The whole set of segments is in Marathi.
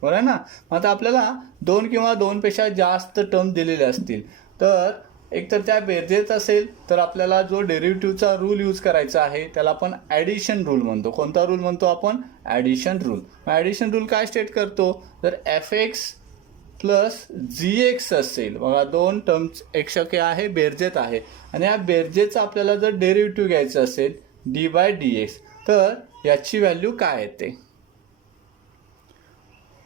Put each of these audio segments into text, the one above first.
बरोबर आहे ना. मग आता आपल्याला 2 किंवा 2पेक्षा जास्त टर्म दिलेले असतील तर एकतर त्या बेरजेत असेल तर आपल्याला जो डेरिव्हेटिव्हचा रूल यूज करायचा आहे त्याला आपण ॲडिशन रूल म्हणतो. कोणता रूल म्हणतो आपण? Addition rule. ॲडिशन रूल काय स्टेट करतो? जर एफ एक्स प्लस जी एक्स असेल, बघा 2 टर्म्स एकशक्य आहे, बेरजेत आहे आणि या बेरजेचा आपल्याला जर डेरिव्हेटिव्ह घ्यायचं असेल डी बाय डी एक्स तर याची व्हॅल्यू काय येते?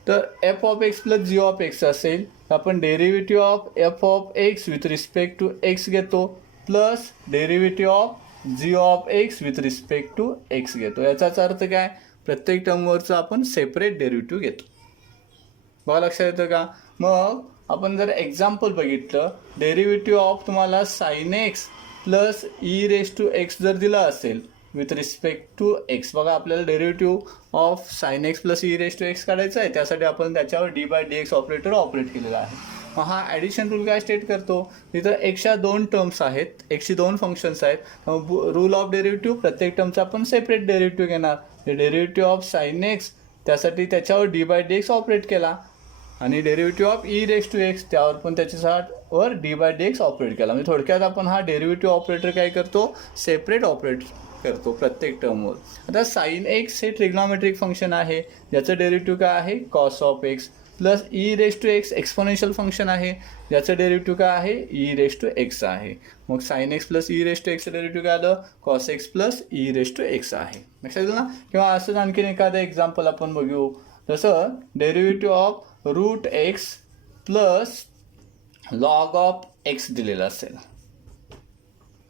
तर f of x plus g of x असेल तर आपण derivative of f of x with respect to x घेतो plus derivative of g of x with respect to x घेतो. याचाच अर्थ काय? प्रत्येक टर्मवरचं आपण सेपरेट डेरिव्हेटिव्ह घेतो. बघा लक्षात येतं का? मग आपण जर एक्झाम्पल बघितलं, डेरिव्हेटिव्ह ऑफ तुम्हाला sine x plus e raise to x जर दिला असेल विथ रिस्पेक्ट टू एक्स, बघा आपल्याला derivative of sine x plus e raise to x काढायचं आहे, त्यासाठी आपण त्याच्यावर d by d x operator operate केलेला आहे. मग हा ॲडिशन रूल काय स्टेट करतो? तिथं एकशा 2 टर्म्स आहेत, 102 फंक्शन्स आहेत. रूल ऑफ डेरिव्हेटिव्ह प्रत्येक टर्मचा आपण सेपरेट डेरिव्हेटिव्ह घेणार. डेरिव्हेटिव्ह ऑफ साइन एक्स त्यासाठी त्याच्यावर d by d x operate केला आणि derivative of e raise to x त्यावर पण त्याच्यावर d by d x operate केला. म्हणजे थोडक्यात आपण हा डेरिव्हेटिव्ह ऑपरेटर काय करतो? सेपरेट ऑपरेट करतो प्रत्येक टर्मवर. आता साइन एक्स हे ट्रिग्नॉमेट्रिक फंक्शन आहे ज्याचं डेरिव्हेटिव्ह काय आहे? Cos of x plus e raise to x exponential function आहे ज्याचं डेरिव्हेटिव्ह काय आहे? ई रेस टू एक्स आहे. मग sine x plus e raise to एक्सचं डेरिव्हेटिव्ह काय आलं? Cos x plus e raise to x आहे. लक्षात येईल ना? किंवा असंच आणखीन एखादं एक्झाम्पल आपण बघू, जसं derivative of root x plus log of x दिलेलं असेल.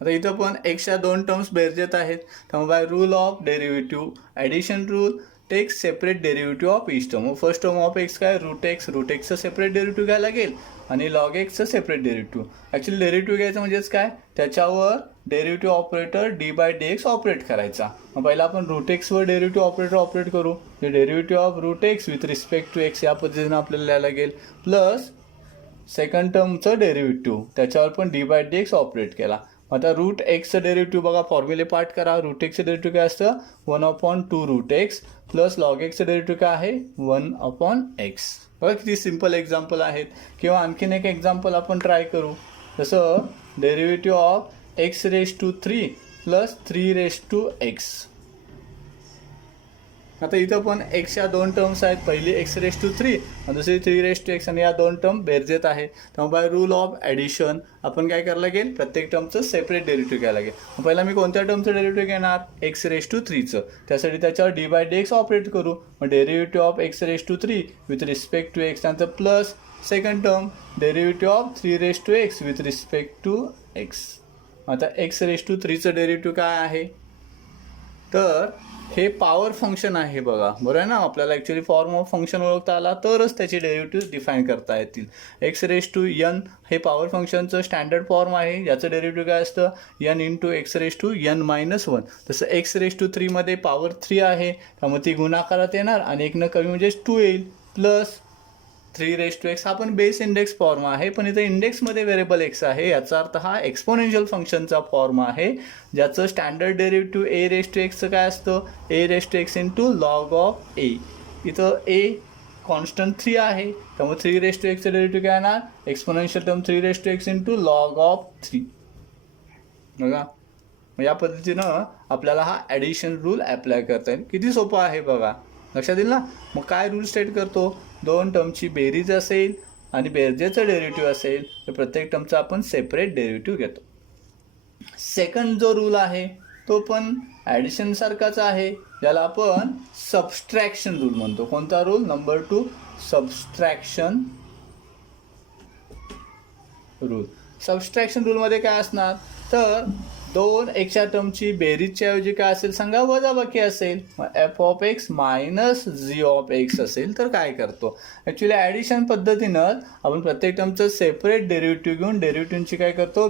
आता इथं पण एकशा 2 टर्म्स बेरजेत आहेत, त्यामुळे by rule of derivative addition rule take separate derivative of each term. First term of x काय? रूट एक्सचं सेपरेट डेरिव्हेटिव्ह घ्यायला लागेल आणि लॉग एक्सचं सेपरेट डेरिव्हेटिव्ह. ॲक्च्युली डेरिव्हेटिव्ह घ्यायचं म्हणजेच काय? त्याच्यावर derivative operator d by d x operate करायचा. मग पहिला आपण रूट एक्सवर डेरिव्हेटिव्ह ऑपरेटर ऑपरेट करू. ते derivative of root x with respect to x या पद्धतीनं आपल्याला लिहायला लागेल प्लस सेकंड टर्मचं डेरिव्हेटिव्ह त्याच्यावर पण d by d x operate केला. आता रूट एक्सचं डेरिव्हेटिव्ह बघा, फॉर्म्युले पार्ट करा. रूट एक्सचं डेरिव्हेटिव्ह काय असतं? 1/2 रूट एक्स प्लस लॉग एक्सचं डेरिव्हेटिव्ह काय आहे? 1/x. बघा किती सिम्पल एक्झाम्पल आहेत. किंवा आणखीन एक एक्झाम्पल आपण ट्राय करू, जसं derivative of x raise to 3 plus 3 raise to x. आता इथं पण एकशा 2 टर्म्स आहेत, पहिली एक्स रेस टू 3 आणि दुसरी 3 रेस टू एक्स आणि या 2 टर्म बेरजेत आहे. त्यामुळे बाय रूल ऑफ ॲडिशन आपण काय करायला लागेल? प्रत्येक टर्मचं सेपरेट डेरिव्हेटिव्ह घ्यायला लागेल. पहिला मी कोणत्या टर्मचं डेरिव्हेटिव्ह घेणार? एक्स रेस टू 3चं. त्यासाठी त्याच्यावर d by d x operate करू. मग derivative of x raise to 3 with respect to x त्यानंतर plus second term derivative of 3 raise to x with respect to x. आता एक्स रेस टू 3चं डेरिव्हेटिव्ह काय आहे? तर हे पॉवर फंक्शन आहे बघा, बरोबर आहे ना. आपल्याला ॲक्च्युली फॉर्म ऑफ फंक्शन ओळखता आला तरच त्याचे डेरिव्हेटिव्ह डिफाईन करता येतील. एक्स रेस टू एन हे पॉवर फंक्शनचं स्टँडर्ड फॉर्म आहे, याचं डेरिव्हेटिव्ह काय असतं? N into x raise to n-1. तसं एक्स रेस टू 3मध्ये पॉवर 3 आहे त्यामुळे ती गुणाकारात येणार आणि एकनं कमी म्हणजेच 2 येईल प्लस 3 रेस टू एक्स. हा पण बेस इंडेक्स फॉर्म आहे, पण इथं इंडेक्समध्ये व्हेरिएबल एक्स आहे, याचा अर्थ हा एक्सपोनेन्शियल फंक्शनचा फॉर्म आहे ज्याचं standard derivative a raise to एक्सचं काय असतं? A raise to x into log of a. इथं ए कॉन्स्टंट 3 आहे त्यामुळे 3 रेस टू एक्सचं डेरिव्हेटिव्ह काय येणार? Exponential term 3 raise to x into log of 3. बघा या पद्धतीनं आपल्याला हा ॲडिशन रूल ॲप्लाय करता येईल. किती सोपं आहे बघा, लक्षात येईल ना. मग काय रूल स्टेट करतो? 2 टर्मची बेरीज असेल आणि बेरजेचं डेरिव्हेटिव्ह असेल तर प्रत्येक टर्मचा आपण सेपरेट डेरिव्हेटिव्ह घेतो. सेकंड जो रूल आहे तो पण ॲडिशनसारखाच आहे, ज्याला आपण सबस्ट्रॅक्शन रूल म्हणतो. कोणता rule? Number 2 subtraction rule. Subtraction रूलमध्ये काय असणार? तर 2 एकशा टर्मची बेरीजच्या ऐवजी काय असेल सांगा? वजाबाकी असेल. मग f of x minus g of x असेल तर काय करतो? ॲक्च्युली ॲडिशन पद्धतीनं आपण प्रत्येक टर्मचं सेपरेट डेरिव्हेटिव्ह घेऊन डेरिव्हेटिव्हची काय करतो?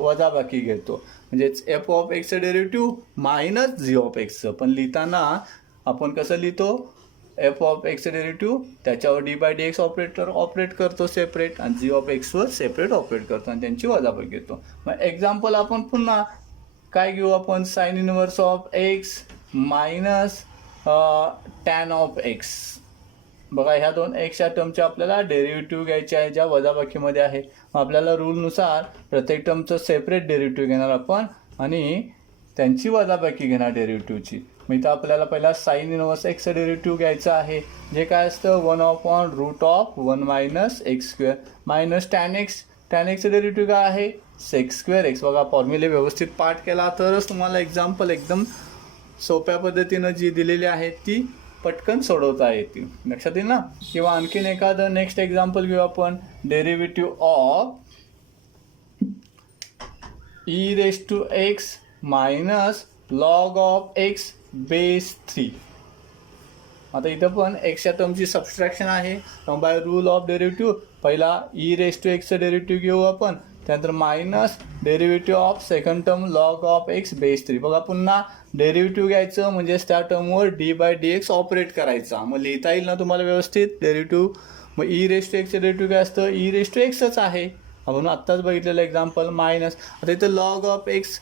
वजाबाकी घेतो. म्हणजेच एफ ऑफ एक्सचं डेरिव्हेटिव्ह मायनस जी ऑफ एक्सचं. पण लिहिताना आपण कसं लिहितो? एफ ऑफ एक्सचं डेरिव्हेटिव्ह त्याच्यावर d by d x operator operate करतो सेपरेट आणि जी ऑफ एक्सवर सेपरेट ऑपरेट करतो आणि त्यांची वजाबाकी घेतो. मग एक्झाम्पल आपण पुन्हा काय घेऊ? आपण sine inverse of x minus tan of x. बघा ह्या दोन एक्सच्या टर्मचे आपल्याला डेरिव्हेटिव्ह घ्यायचे आहे ज्या वजाबाकीमध्ये आहे. मग आपल्याला रूलनुसार प्रत्येक टर्मचं सेपरेट डेरिव्हेटिव्ह घेणार आपण आणि त्यांची वजाबाकी घेणार डेरिव्हेटिव्हची. मग इथं आपल्याला पहिला साइन इनवर्स एक्सचं डेरिव्हेटिव्ह घ्यायचं आहे जे काय असतं 1/√1 minus x square minus tan एक्सचं डेरिव्हेटिव्ह काय आहे सेक्स स्क्वेअर एक्स. बघा फॉर्म्युले व्यवस्थित पाठ केला तरच तुम्हाला एक्झाम्पल एकदम सोप्या पद्धतीनं जी दिलेली आहे ती पटकन सोडवता येतील. लक्षात येईल ना. किंवा आणखीन एखादं नेक्स्ट एक्झाम्पल घेऊ आपण. Derivative of e⁻x minus log of x base 3. आता इथं पण एक्सच्या टर्मची सबस्ट्रॅक्शन आहे. बाय रूल ऑफ डेरिव्हेटिव्ह पहिला e⁻xचं डेरिव्हेटिव्ह घेऊ आपण, त्यानंतर minus derivative of second term log of x base 3. बघा पुन्हा डेरिव्हेटिव्ह घ्यायचं म्हणजेच त्या टर्मवर d/dx ऑपरेट करायचा. मग लिहिता येईल ना तुम्हाला व्यवस्थित डेरिव्हेटिव्ह. मग e⁻xचं डेरिव्हेटिव्ह काय असतं e⁻xच आहे. आपण आत्ताच बघितलेलं एक्झाम्पल मायनस. आता इथं लॉग ऑफ एक्स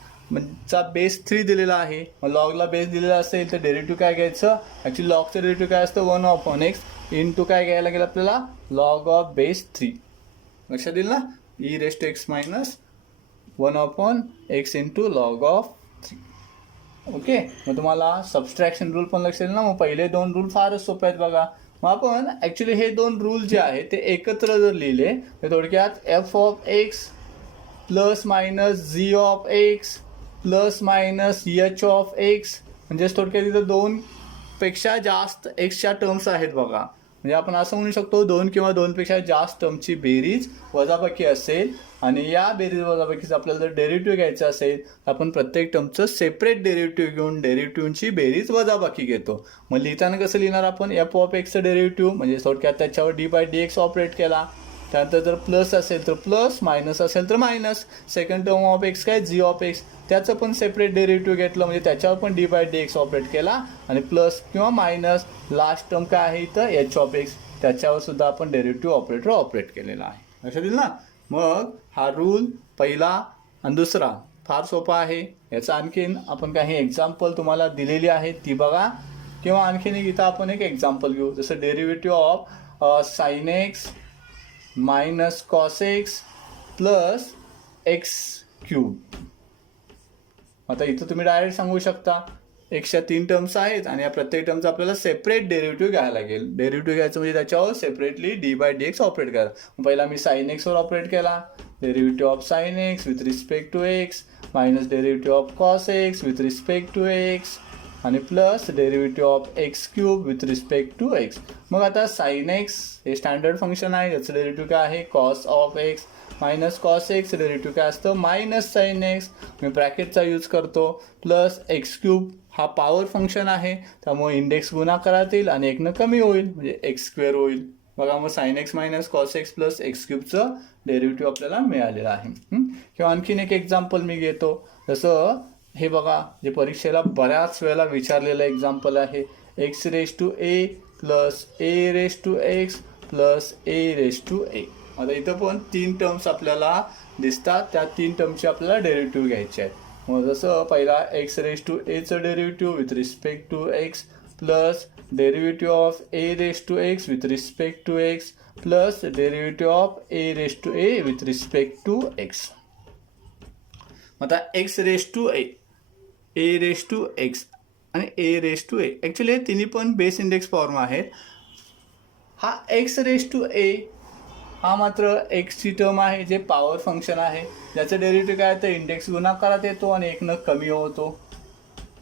चा बेस 3 दिलेला आहे. मग लॉगला बेस दिलेला असेल तर डेरिव्हेटिव्ह काय घ्यायचं ॲक्च्युली लॉगचं डेरिव्हेटिव्ह काय असतं 1/x इंटू काय घ्यायला गेलं आपल्याला लॉग ऑफ बेस 3. लक्षात येईल ना e⁻x minus 1/x into log of 3. Okay. मग तुम्हाला सबस्ट्रॅक्शन रूल पण लक्षात येईल ना. मग पहिले दोन रूल फारच सोपे आहेत बघा. मग आपण ॲक्च्युली हे दोन रूल जे आहे ते एकत्र जर लिहिले तर थोडक्यात f(x) plus minus g(x) plus minus h(x) म्हणजेच थोडक्यात इथं 2पेक्षा जास्त एक्सच्या टर्म्स आहेत बघा. म्हणजे आपण असं म्हणू शकतो 2 किंवा 2पेक्षा जास्त टर्मची बेरीज वजाबाकी असेल आणि या बेरीज वजाबाकीचं आपल्याला जर डेरिव्हेटिव्ह घ्यायचं असेल तर आपण प्रत्येक टर्मचं सेपरेट डेरिव्हेटिव्ह घेऊन डेरिव्हेटिव्हची बेरीज वजाबाकी घेतो. मग लिहिताना कसं लिहिणार आपण f(x)चं डेरिव्हेटिव्ह म्हणजे थोडक्यात त्याच्यावर d/dx ऑपरेट केला. त्यानंतर जर प्लस असेल तर प्लस, मायनस असेल तर minus. Second term of x काय g(x) त्याचं पण सेपरेट डेरिव्हेटिव्ह घेतलं म्हणजे त्याच्यावर पण d/dx ऑपरेट केला आणि प्लस किंवा मायनस लास्ट टर्म काय आहे इथं h(x) त्याच्यावर सुद्धा आपण डेरिव्हेटिव्ह ऑपरेटर ऑपरेट केलेला आहे. लक्षात येईल ना. मग हा रूल पहिला आणि दुसरा फार सोपा आहे. याचा आणखीन आपण काही एक्झाम्पल तुम्हाला दिलेली आहे ती बघा. किंवा आणखीन इथं आपण एक एक्झाम्पल घेऊ जसं derivative of sine x minus cos x plus x cube. आता इथं तुम्ही डायरेक्ट सांगू शकता एक्सच्या 3 टर्म्स आहेत आणि या प्रत्येक टर्मचा आपल्याला सेपरेट डेरिव्हेटिव्ह घ्यायला लागेल. डेरिव्हेटिव्ह घ्यायचं म्हणजे त्याच्यावर सेपरेटली d/dx ऑपरेट करायचं. पहिला मी साइन एक्सवर ऑपरेट केला derivative of sine x with respect to x minus derivative of cos x with respect to x आणि plus derivative of x cube with respect to x. मग आता साइन एक्स हे स्टँडर्ड फंक्शन आहे याचं डेरिव्हेटिव्ह काय आहे cos of x minus cos x derivative काय असतं मायनस साइन एक्स. मी ब्रॅकेटचा यूज करतो प्लस एक्स क्यूब हा पॉवर फंक्शन आहे त्यामुळे इंडेक्स गुणाकारात येईल आणि एकनं कमी होईल म्हणजे एक्स स्क्वेअर होईल. बघा मग sine x minus cos x plus x क्यूबचं डेरिव्हेटिव्ह आपल्याला मिळालेलं आहे. किंवा आणखीन एक एक्झाम्पल मी घेतो जसं हे बघा जे परीक्षेला बऱ्याच वेळेला विचारलेलं एक्झाम्पल आहे x⁻a plus a⁻x plus a⁻a. आता इथं पण 3 टर्म्स आपल्याला दिसतात त्या 3 टर्मचे आपल्याला डेरिव्हेटिव्ह घ्यायचे आहेत. मग जसं पहिला x⁻aचं derivative with respect to x plus derivative of a⁻x with respect to x plus derivative of a⁻a with respect to x. आता x⁻a a⁻x आणि a⁻a ॲक्च्युली हे तिन्ही पण बेस इंडेक्स फॉर्म आहेत. हा x⁻a हा मात्र एक्सची टर्म आहे जे पॉवर फंक्शन आहे ज्याचं डेरिव्हेटिव्ह काय तर इंडेक्स गुणाकारात येतो आणि एकनं कमी होतो.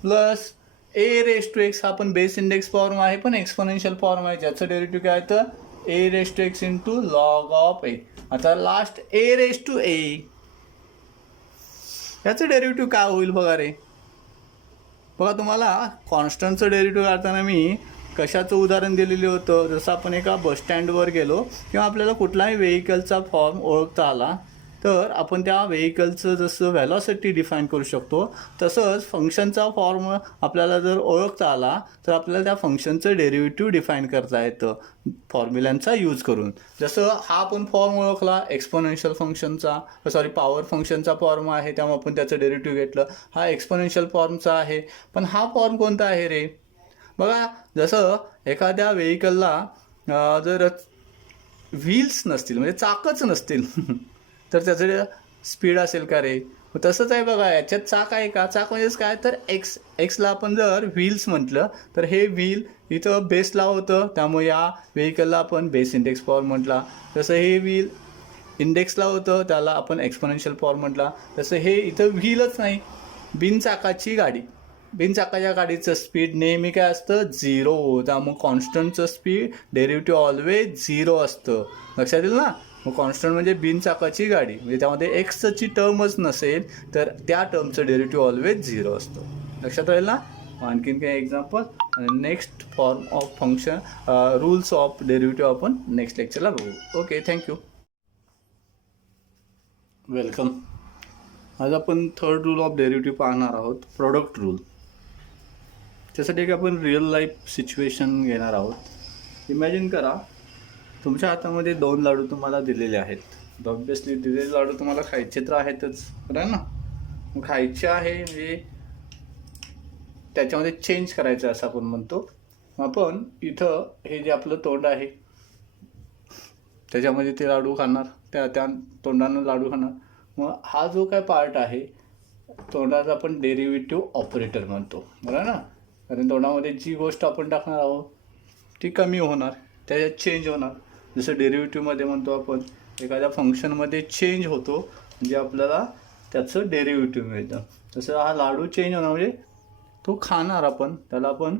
प्लस a⁻x हा पण बेस इंडेक्स फॉर्म आहे पण एक्सपोनेन्शियल फॉर्म आहे ज्याचं डेरिव्हेटिव्ह काय तर a⁻x into log of a. आता लास्ट a⁻a याचं डेरिव्हेटिव्ह काय होईल बघा रे. बघा तुम्हाला कॉन्स्टंटचं डेरिव्हेटिव्ह काढताना मी कशाचं उदाहरण दिलेलं होतं जसं आपण एका बसस्टँडवर गेलो किंवा आपल्याला कुठलाही व्हेकलचा फॉर्म ओळखता आला तर आपण त्या व्हेकलचं जसं व्हॅलॉसिटी डिफाईन करू शकतो तसंच फंक्शनचा फॉर्म आपल्याला जर ओळखता आला तर आपल्याला त्या फंक्शनचं डेरिव्हेटिव्ह डिफाईन करता येतं फॉर्म्युलांचा यूज करून. जसं हा आपण फॉर्म ओळखला एक्सपोनेन्शियल फंक्शनचा पॉवर फंक्शनचा फॉर्म आहे त्यामुळे आपण त्याचं डेरिव्हेटिव्ह घेतलं. हा एक्सपोनेन्शियल फॉर्मचा आहे पण हा फॉर्म कोणता आहे रे. बघा जसं एखाद्या व्हेकलला जर व्हील्स नसतील म्हणजे चाकच नसतील तर त्याचं स्पीड असेल का रे? तसंच आहे बघा, याच्यात चाक आहे का? चाक म्हणजेच काय तर एक्सला आपण जर व्हील्स म्हटलं तर हे व्हील इथं बेसला होतं, त्यामुळे या व्हेकलला आपण बेस इंडेक्स पॉवर म्हटला. तसं हे व्हील इंडेक्सला होतं, त्याला आपण एक्सपोनेन्शियल पॉवर म्हटला. तसं हे इथं व्हीलच नाही, बिनचाकाची गाडी. बिनचाकाच्या गाडीचं स्पीड नेहमी काय असतं? 0. त्यामुळे कॉन्स्टंटचं स्पीड डेरिव्हेटिव्ह ऑलवेज 0 असतं. लक्षात येईल ना? मग कॉन्स्टंट म्हणजे बिनचाकाची गाडी, म्हणजे त्यामध्ये एक्सची टर्मच नसेल तर त्या टर्मचं डेरिव्हेटिव्ह ऑलवेज 0 असतं. लक्षात राहील ना? आणखीन काही एक्झाम्पल आणि next form of function rules of derivative आपण नेक्स्ट लेक्चरला बघू. Okay, thank you. वेलकम. आज आपण थर्ड रूल ऑफ डेरिव्हेटिव्ह पाहणार आहोत, प्रोडक्ट रूल. त्यासाठी एक आपण रिअल लाईफ सिच्युएशन घेणार आहोत. इमॅजिन करा, तुमच्या हातामध्ये 2 लाडू तुम्हाला दिलेले आहेत. ऑब्वियसली दिलेले लाडू तुम्हाला खायचे तर आहेतच, बरं ना? मग खायचे आहे म्हणजे त्याच्यामध्ये चेंज करायचं असं आपण म्हणतो. आपण इथं हे जे आपलं तोंड आहे त्याच्यामध्ये ते लाडू खाणार, त्या तोंडानं लाडू खाणार. मग हा जो काय पार्ट आहे तोंडाचा आपण डेरिव्हेटिव्ह ऑपरेटर म्हणतो, बरं ना? कारण तोंडामध्ये जी गोष्ट आपण टाकणार आहोत ती कमी होणार, त्याच्यात चेंज होणार. जसं डेरिव्हेटिव्हमध्ये म्हणतो आपण एखाद्या फंक्शनमध्ये चेंज होतो म्हणजे आपल्याला त्याचं डेरिव्हेटिव्ह मिळतं. तसं हा लाडू चेंज होणार म्हणजे तो खाणार आपण, त्याला आपण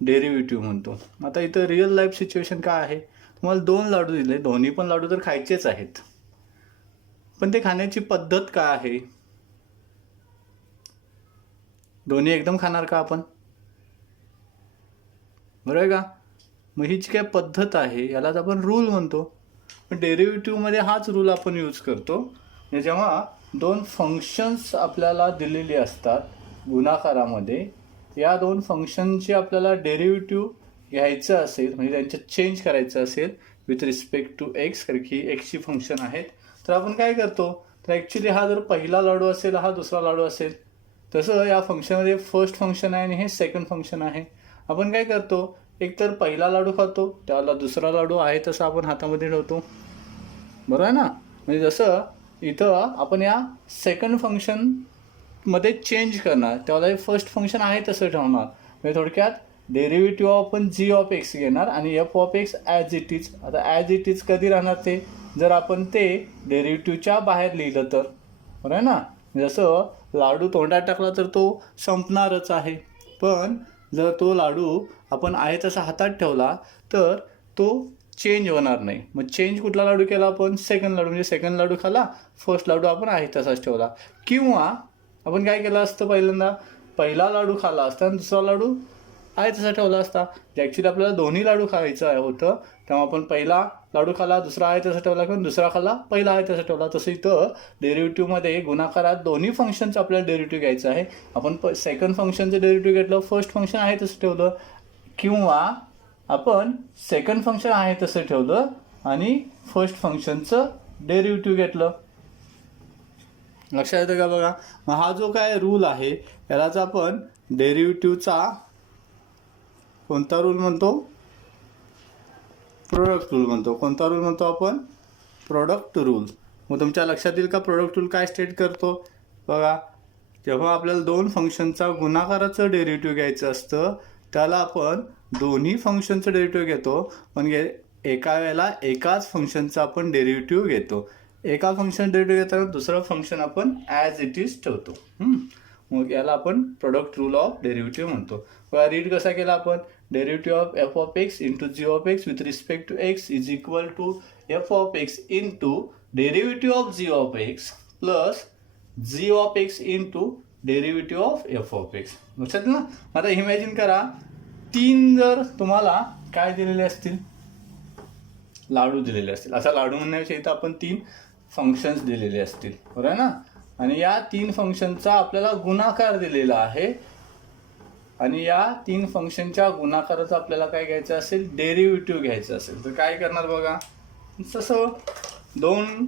डेरिव्हेटिव्ह म्हणतो. आता इथं रिअल लाईफ सिच्युएशन काय आहे? तुम्हाला 2 लाडू दिले, दोन्ही पण लाडू तर खायचेच आहेत, पण ते खाण्याची पद्धत काय आहे? दोन्ही एकदम खाणार का आपण? बरोबर आहे का? मग ही जी काय पद्धत आहे यालाच आपण रूल म्हणतो. पण डेरिव्हेटिव्हमध्ये हाच रूल आपण यूज करतो. जेव्हा 2 फंक्शन्स आपल्याला दिलेली असतात गुणाकारामध्ये, या 2 फंक्शनची आपल्याला डेरिव्हेटिव्ह घ्यायचं असेल म्हणजे त्यांच्यात चेंज करायचं असेल विथ रिस्पेक्ट टू एक्स, कारण की एक्सची फंक्शन आहेत, तर आपण काय करतो? तर ॲक्च्युली हा जर पहिला लाडू असेल, हा दुसरा लाडू असेल, तसं या फंक्शनमध्ये फर्स्ट फंक्शन आहे आणि हे सेकंड फंक्शन आहे. आपण काय करतो? एक तर पहिला लाडू खातो, त्याला दुसरा लाडू आहे तसं आपण हातामध्ये ठेवतो, बरोबर आहे ना? म्हणजे जसं इथं आपण या सेकंड फंक्शनमध्ये चेंज करणार, त्याला हे फर्स्ट फंक्शन आहे तसं ठेवणार. म्हणजे थोडक्यात डेरिव्हेटिव्ह आपण जी ऑफ एक्स घेणार आणि F of x as it is. आता ॲज इट इज कधी राहणार ते? जर आपण ते डेरिव्हेटिव्हच्या बाहेर लिहिलं तर, बरोबर आहे ना? जसं लाडू तोंडात टाकला तर तो संपणारच आहे, पण जर तो लाडू आपण आहे तसा हातात ठेवला तर तो चेंज होणार नाही. मग चेंज कुठला लाडू केला आपण? सेकंड लाडू. म्हणजे सेकंड लाडू खाला, फर्स्ट लाडू आपण आहे तसाच ठेवला. किंवा आपण काय केलं असतं? पहिल्यांदा पहिला लाडू खाला असता आणि दुसरा लाडू आहे तसा ठेवला असता. ॲक्च्युली आपल्याला दोन्ही लाडू खायचं होतं, तेव्हा आपण पहिला लाडू खाला, दुसरा आहे तसा ठेवला, किंवा दुसरा खाला, पहिला आहे तसा ठेवला. तसं इथं डेरिव्हेटिव्हमध्ये गुणाकारात दोन्ही फंक्शनचं आपल्याला डेरिव्हेटिव्ह घ्यायचं आहे. आपण सेकंड फंक्शनचं डेरिव्हेटिव्ह घेतलं, फर्स्ट फंक्शन आहे तसं ठेवलं, किंवा आपण सेकंड फंक्शन आहे तसं ठेवलं आणि फर्स्ट फंक्शनचं डेरिव्हेटिव्ह घेतलं. लक्षात येतं का बघा? मग हा जो काय रूल आहे यालाच आपण डेरिव्हेटिव्हचा कोणता रूल म्हणतो? प्रोडक्ट रूल म्हणतो. कोणता रूल म्हणतो आपण? Product rule. मग तुमच्या लक्षात येईल का प्रोडक्ट रूल काय स्टेट करतो? बघा, जेव्हा आपल्याला 2 फंक्शनचा गुणाकाराचं डेरिव्हेटिव्ह घ्यायचं असतं त्याला आपण दोन्ही फंक्शनचं डेरिव्हेटिव्ह घेतो, पण एका वेळेला एकाच फंक्शनचा आपण डेरिव्हेटिव्ह घेतो. एका फंक्शन डेरिव्हेटिव्ह घेताना दुसरं फंक्शन आपण ॲज इट इज ठेवतो. मग याला आपण प्रोडक्ट रूल ऑफ डेरिव्हेटिव्ह म्हणतो. रीड कसा केला आपण? Derivative of f of x into g of x with respect to x is equal to f of x into derivative of g of x plus g of x into derivative of f of x. लक्षात ना? आता इमॅजिन करा, 3 जर तुम्हाला काय दिलेले असतील? लाडू दिलेले असतील. असा लाडू म्हणण्यापेक्षा इथं आपण 3 फंक्शन्स दिलेले असतील, बरोबर आहे ना? आणि या 3 फंक्शनचा आपल्याला गुणाकार दिलेला आहे आणि या 3 फंक्शनच्या गुणाकाराचं आपल्याला काय घ्यायचं असेल? डेरिव्हेटिव्ह घ्यायचं असेल. तर काय करणार बघा, तसं 2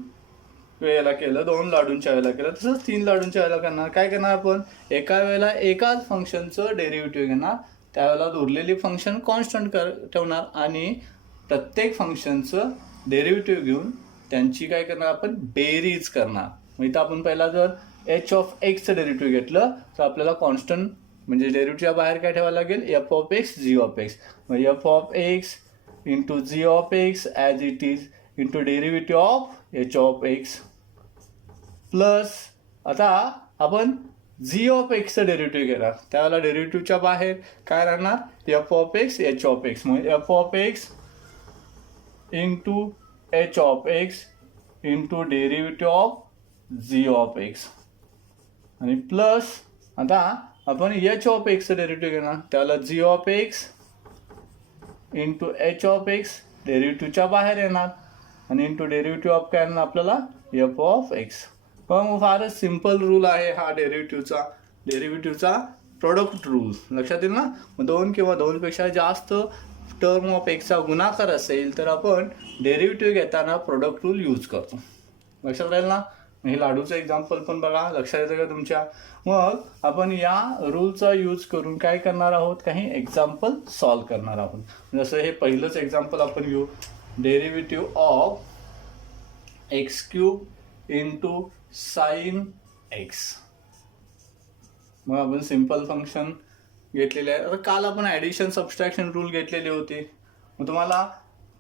वेळेला केलं, 2 लाडूंच्या वेळेला केलं, तसंच 3 लाडूंच्या वेळेला करणार. काय करणार आपण? एका वेळेला एकाच फंक्शनचं डेरिव्हेटिव्ह घेणार, त्यावेळेला उरलेली फंक्शन कॉन्स्टंट ठेवणार आणि प्रत्येक फंक्शनचं डेरिव्हेटिव्ह घेऊन त्यांची काय करणार आपण बेरीज करणार. मग इथं आपण पहिला जर एच ऑफ एक्सचं डेरिव्हेटिव्ह घेतलं तर आपल्याला कॉन्स्टंट म्हणजे डेरिव्हेटिव्हच्या बाहेर काय ठेवावं लागेल f of x g of x. मग f of x into g of x as it is into derivative of h of x plus आता आपण जी ऑफ एक्सचं डेरिव्हेटिव्ह घेणार त्यावेळेला डेरिव्हेटिव्हच्या बाहेर काय राहणार f of x h of x. मग f of x into h of x into derivative of g of x आणि प्लस आता आपण एच ऑफ एक्सचं डेरिव्हेटिव्ह घेणार त्याला g of x into h of x डेरिव्हेटिव्हच्या बाहेर येणार आणि इंटू डेरिव्हेटिव्ह ऑफ काय येणार आपल्याला एफ ऑफ एक्स. मग फारच सिम्पल रूल आहे हा डेरिव्हेटिव्हचा प्रोडक्ट रूल लक्षात येईल ना. मग दोन किंवा दोनपेक्षा जास्त टर्म ऑफ एक्सचा गुणाकार असेल तर आपण डेरिव्हेटिव्ह घेताना प्रोडक्ट रूल यूज करतो. लक्षात राहील ना. हे लाडूचं एक्झाम्पल पण बघा लक्षात येतं का तुमच्या. मग आपण या रूलचा यूज करून काय करणार आहोत काही एक्झाम्पल सॉल्व करणार आहोत. जसं हे पहिलंच एक्झाम्पल आपण घेऊ derivative of x cube into sine x. मग आपण सिम्पल फंक्शन घेतलेले आहे. आता काल आपण ॲडिशन सबस्ट्रॅक्शन रूल घेतलेले होते. मग तुम्हाला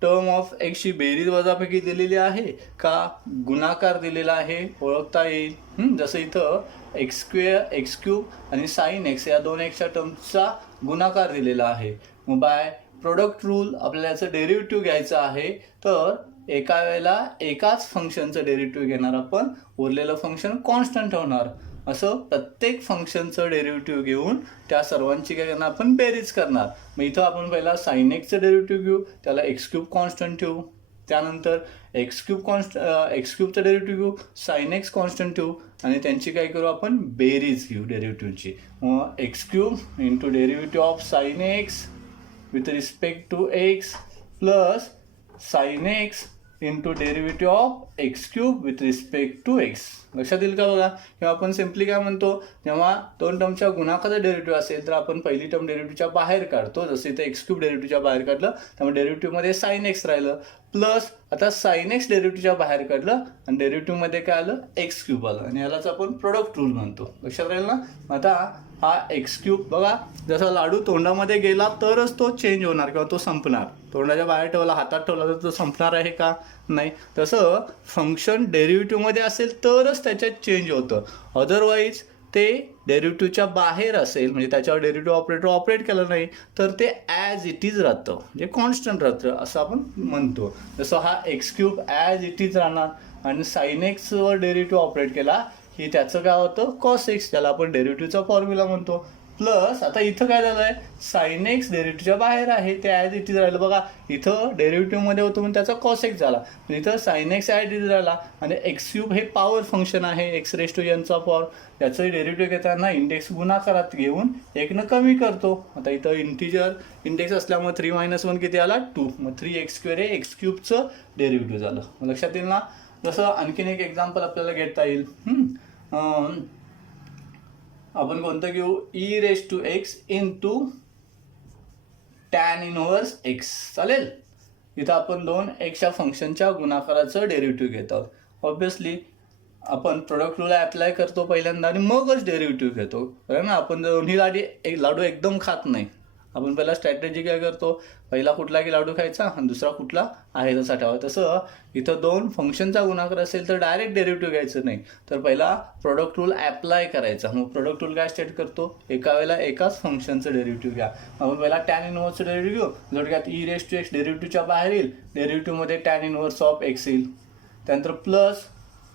टर्म ऑफ एक्सची बेरीज वजापैकी दिलेली आहे का गुणाकार दिलेला आहे ओळखता येईल. जसं इथं एक्स स्क्वेअर एक्स क्यूब आणि साइन एक्स या दोन एक्सच्या टर्मचा गुणाकार दिलेला आहे. मग बाय प्रोडक्ट रूल आपल्याला याचं डेरिव्हेटिव्ह घ्यायचं आहे तर एका वेळेला एकाच फंक्शनचं डेरिव्हेटिव्ह घेणार आपण उरलेलं फंक्शन कॉन्स्टंट ठेवणार. असं प्रत्येक फंक्शनचं डेरिव्हेटिव्ह घेऊन त्या सर्वांची काय करणार आपण बेरीज करणार. मग इथं आपण पहिला साइन एक्सचं डेरिव्हेटिव्ह घेऊ त्याला एक्स क्यूब कॉन्स्टंट ठेवू. त्यानंतर एक्स क्यूबचं डेरिव्हेटिव्ह घेऊ साइन एक्स कॉन्स्टंट ठेवू आणि त्यांची काय करू आपण बेरीज घेऊ डेरिव्हेटिव्हची. मग x cube into derivative of sine x with respect to x plus sine x into derivative of x cube with respect to x. लक्षात येईल का बघा. किंवा आपण सिम्पली काय म्हणतो जेव्हा दोन टर्मच्या गुणाकाराचा डेरिव्हेटिव्ह असेल तर आपण पहिली टर्म डेरिव्हेटिव्हच्या बाहेर काढतो. जसं इथं एक्स क्यूब डेरिव्हेटिव्हच्या बाहेर काढलं त्यामुळे डेरिव्हेटिव्हमध्ये साइन एक्स राहिलं प्लस आता साइन एक्स डेरिव्हेटिव्हच्या बाहेर काढलं आणि डेरिव्हेटिव्हमध्ये काय आलं एक्स क्यूब आलं आणि यालाच आपण प्रोडक्ट रूल म्हणतो. लक्षात राहील ना. आता हा एक्स क्यूब बघा जसा लाडू तोंडामध्ये गेला तरच तो चेंज होणार किंवा तो संपणार. तोंडाच्या बाहेर ठेवला हातात ठेवला तर तो संपणार आहे का नाही. तसं फंक्शन डेरिव्हेटिव्हमध्ये असेल तरच त्याच्यात चेंज होतं. अदरवाईज ते डेरिव्हेटिव्हच्या बाहेर असेल म्हणजे त्याच्यावर डेरिव्हेटिव्ह ऑपरेटर ऑपरेट केलं नाही तर ते ॲज इट इज राहतं म्हणजे कॉन्स्टंट राहतं असं आपण म्हणतो. जसं हा x cube as it is राहणार आणि साइन एक्सवर डेरिव्हेटिव्ह ऑपरेट केला की त्याचं काय होतं कॉस एक्स ज्याला आपण डेरिव्हेटिव्हचा फॉर्म्युला म्हणतो. प्लस आता इथं काय झालं आहे साइन एक्स डेरिव्हेटिव्हच्या बाहेर आहे ते ॲज इट इज राहिलं. बघा इथं डेरिव्हेटिव्हमध्ये होतं म्हणून त्याचा कॉस एक्स झाला इथं sine x as it is राहिला आणि एक्स क्यूब हे पॉवर फंक्शन आहे एक्स रेस टू एनचा फॉर्म याचं डेरिव्हेटिव्ह घेताना इंडेक्स गुणाकारात घेऊन एकनं कमी करतो. आता इथं इंटिजर इंडेक्स असल्यामुळे 3 - 1 किती आला 2. मग 3x² हे एक्स क्यूबचं डेरिव्हेटिव्ह झालं. लक्षात येईल ना. जसं आणखीन एक एक्झाम्पल आपल्याला घेता येईल. आपण कोणतं घेऊ e raise to x into tan inverse x चालेल. इथं आपण दोन एक्सच्या फंक्शनच्या गुणाकाराचं डेरिव्हेटिव्ह घेत आहोत. ऑब्विसली आपण प्रोडक्ट रूल अप्लाय करतो पहिल्यांदा आणि मगच डेरिव्हेटिव्ह घेतो बरं ना. आपण दोन्ही लाडू एकदम खात नाही. आपण पहिला स्ट्रॅटेजी काय करतो पहिला कुठला की लाडू खायचा आणि दुसरा कुठला आहे तसा ठेवा. तसं इथं दोन फंक्शनचा गुणाकार असेल तर डायरेक्ट डेरिव्हेटिव्ह घ्यायचं नाही तर पहिला प्रोडक्ट रूल ॲप्लाय करायचा. मग प्रोडक्ट रूल काय स्टेट करतो एका वेळेला एकाच फंक्शनचं डेरिव्हेटिव्ह घ्या. आपण पहिला टॅन इनवर्सचं डेरिव्हेटिव्ह घेऊ थोडक्यात ई रेस टू एक्स डेरिव्हेटिव्हच्या बाहेर येईल डेरिव्हेटिव्हमध्ये टॅन इनवर्स ऑफ एक्स येईल. त्यानंतर plus